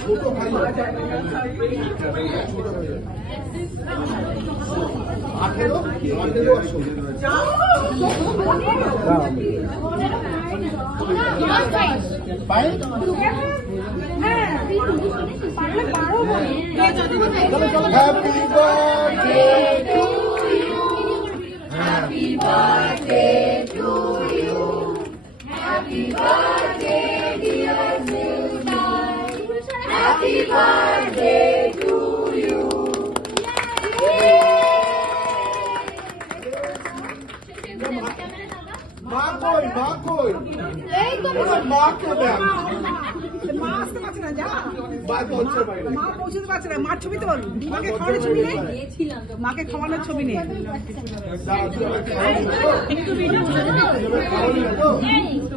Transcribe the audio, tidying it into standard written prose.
ছোট ভাই আঠেরো Happy birthday to you. Happy birthday to you. Happy birthday dear Sultan. Happy birthday to you. মা কই এই তো মা কে দেন মা আসতে পারছে না যা মা পৌঁছতে পারছে না মার ছবি তোল মাকে খাওয়ানোর ছবি নেই মাকে খাওয়ানোর ছবি নেই